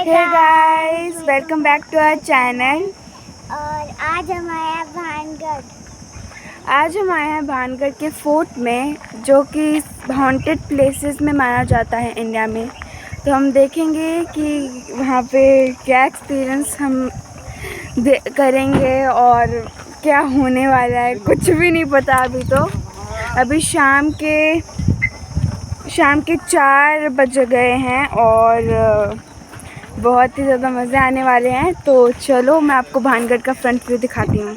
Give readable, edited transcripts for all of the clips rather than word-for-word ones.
Hey guys, welcome back to our channel. और आज हम आए हैं भानगढ़। भानगढ़ के फोर्ट में, जो कि हॉन्टेड प्लेसेस में माना जाता है इंडिया में। तो हम देखेंगे कि वहाँ पे क्या एक्सपीरियंस हम करेंगे और क्या होने वाला है। कुछ भी नहीं पता अभी। तो अभी शाम के 4 बज गए हैं और बहुत ही ज़्यादा मज़े आने वाले हैं। तो चलो मैं आपको भानगढ़ का फ्रंट व्यू दिखाती हूँ।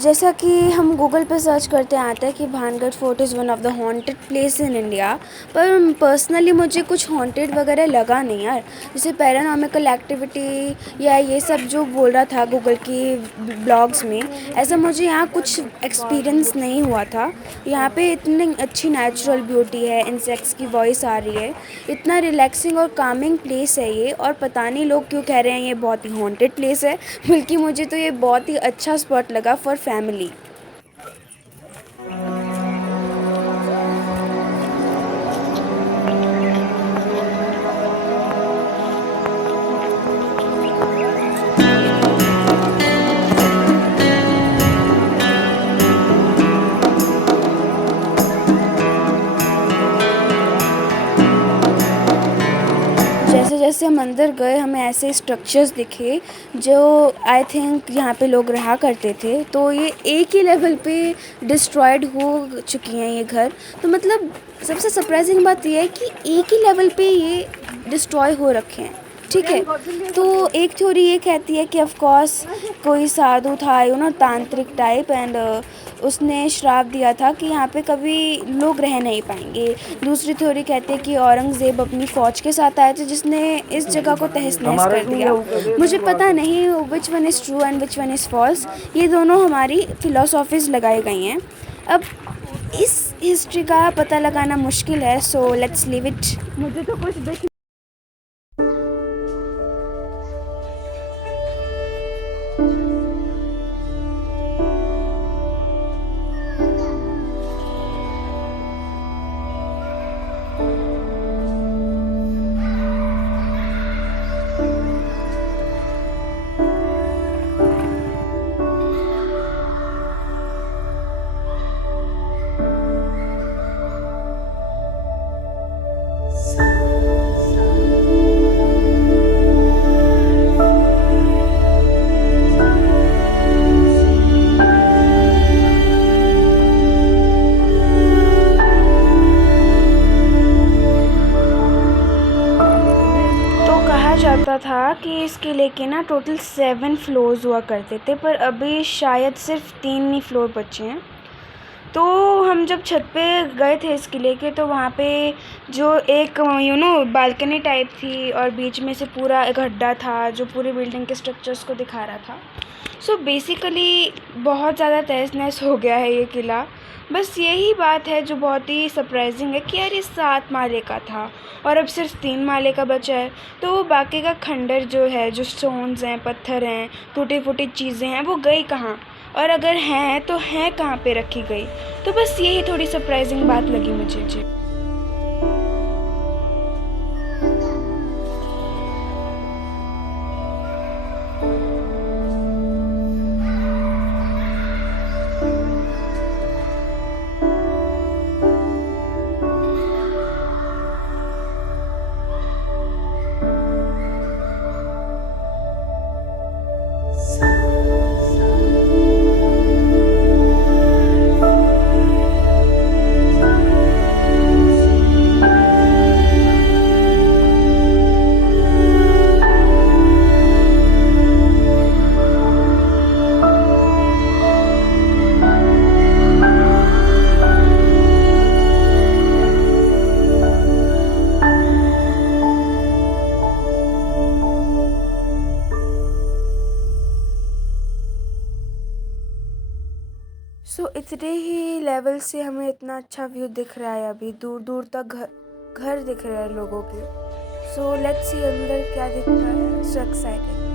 जैसा कि हम गूगल पे सर्च करते आता है कि Bhangarh fort is one of the haunted place in India, पर पर्सनली मुझे कुछ हॉन्टेड वगैरह लगा नहीं यार। जैसे पैरानॉर्मल एक्टिविटी या ये सब जो बोल रहा था गूगल की ब्लॉग्स में, ऐसा मुझे यहाँ कुछ एक्सपीरियंस नहीं हुआ था। यहाँ पे इतनी अच्छी नेचुरल ब्यूटी है, इंसेक्ट्स की वॉइस आ रही है, इतना रिलैक्सिंग और कामिंग प्लेस है ये। और पता नहीं लोग क्यों कह रहे हैं ये बहुत ही हॉन्टेड प्लेस है, बल्कि मुझे तो ये बहुत ही अच्छा स्पॉट लगा फॉर फैमिली। जैसे जैसे हम अंदर गए हमें ऐसे स्ट्रक्चर्स दिखे जो आई थिंक यहाँ पे लोग रहा करते थे। तो ये एक ही लेवल पे डिस्ट्रॉयड हो चुकी हैं ये घर। तो मतलब सबसे सरप्राइजिंग बात ये है कि एक ही लेवल पे ये डिस्ट्रॉय हो रखे हैं। ठीक है, तो एक थ्योरी ये कहती है कि ऑफ कोर्स कोई साधु था, तांत्रिक टाइप, एंड उसने श्राप दिया था कि यहाँ पे कभी लोग रह नहीं पाएंगे। दूसरी थ्योरी कहती है कि औरंगज़ेब अपनी फ़ौज के साथ आए थे जिसने इस जगह को तहस नहस कर दिया। मुझे पता नहीं which one is true and which one is false. ये दोनों हमारी फिलोसॉफीज़ लगाई गई हैं। अब इस हिस्ट्री का पता लगाना मुश्किल है, सो लेट्स लीव इट। मुझे तो कुछ दिख जाता था कि इस किले के ना टोटल 7 फ्लोर्स हुआ करते थे, पर अभी शायद सिर्फ 3 ही फ्लोर बचे हैं। तो हम जब छत पे गए थे इस किले के, तो वहाँ पे जो एक बालकनी टाइप थी और बीच में से पूरा एक गड्ढा था जो पूरी बिल्डिंग के स्ट्रक्चर्स को दिखा रहा था। सो बेसिकली बहुत ज़्यादा तहस नहस हो गया है ये किला। बस यही बात है जो बहुत ही सरप्राइजिंग है कि यार ये 7 माले का था और अब सिर्फ 3 माले का बचा है। तो वो बाकी का खंडर जो है, जो स्टोन्स हैं, पत्थर हैं, टूटी फूटी चीज़ें हैं, वो गई कहाँ, और अगर हैं तो हैं कहाँ पे रखी गई। तो बस यही थोड़ी सरप्राइजिंग बात लगी मुझे जी। सो इतने ही लेवल से हमें इतना अच्छा व्यू दिख रहा है। अभी दूर दूर तक घर दिख रहे हैं लोगों के। सो लेट्स सी अंदर क्या दिखता है। So excited.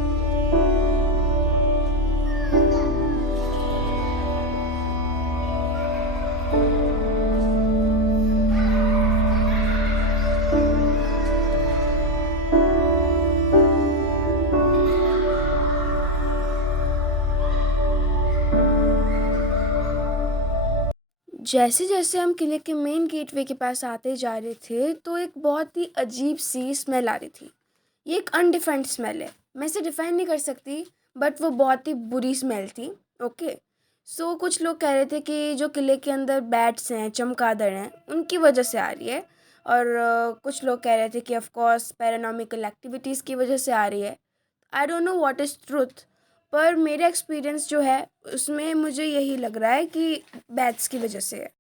जैसे जैसे हम किले के मेन गेटवे के पास आते जा रहे थे तो एक बहुत ही अजीब सी स्मेल आ रही थी। ये एक अनडिफाइंड स्मेल है, मैं इसे डिफाइन नहीं कर सकती, बट वो बहुत ही बुरी स्मेल थी। ओके, सो कुछ लोग कह रहे थे कि जो किले के अंदर बैट्स हैं, चमगादड़ हैं, उनकी वजह से आ रही है। और कुछ लोग कह रहे थे कि ऑफ कोर्स पैरानॉर्मल एक्टिविटीज़ की वजह से आ रही है। I don't know what is truth, पर मेरा एक्सपीरियंस जो है उसमें मुझे यही लग रहा है कि बैट्स की वजह से है।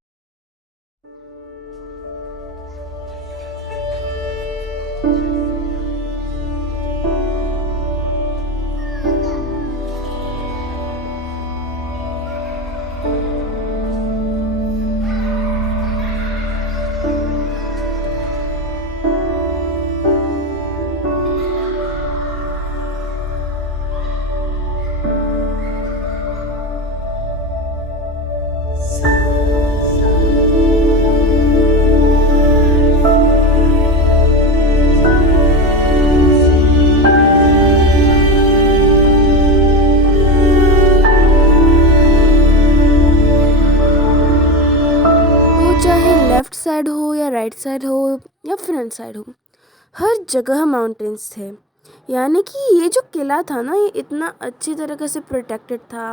वो चाहे लेफ़्ट साइड हो या राइट साइड हो या फ्रंट साइड हो, हर जगह माउंटेन्स थे। यानी कि ये जो किला था ना, ये इतना अच्छी तरीके से प्रोटेक्टेड था।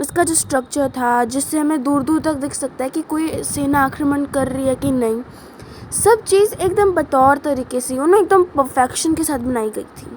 इसका जो स्ट्रक्चर था जिससे हमें दूर दूर तक दिख सकता है कि कोई सेना आक्रमण कर रही है कि नहीं, सब चीज़ एकदम बतौर तरीके से वो ना एकदम परफेक्शन के साथ बनाई गई थी।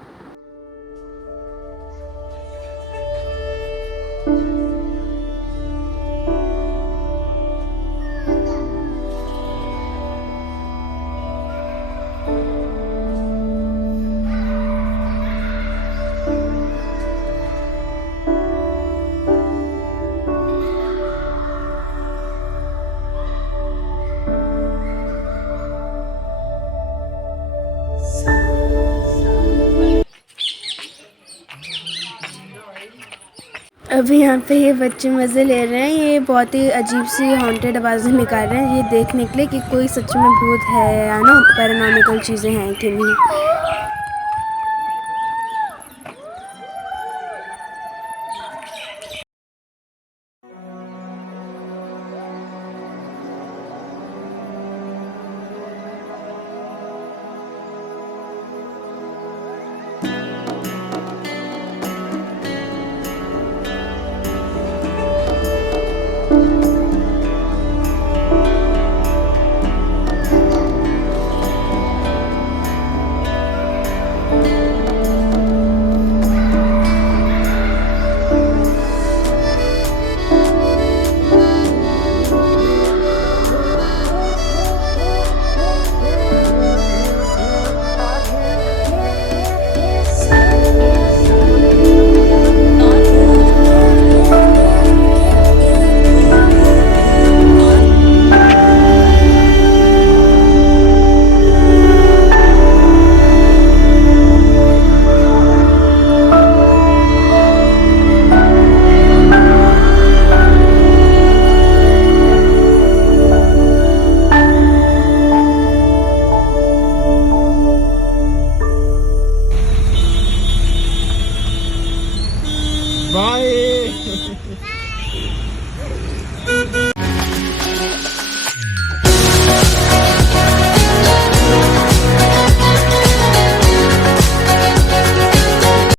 अभी यहाँ पे ये बच्चे मज़े ले रहे हैं। ये बहुत ही अजीब सी हॉन्टेड आवाज़ें निकाल रहे हैं, ये देखने के लिए कि कोई सच में भूत है या ना पैरानॉर्मल चीज़ें हैं कि नहीं। बाय।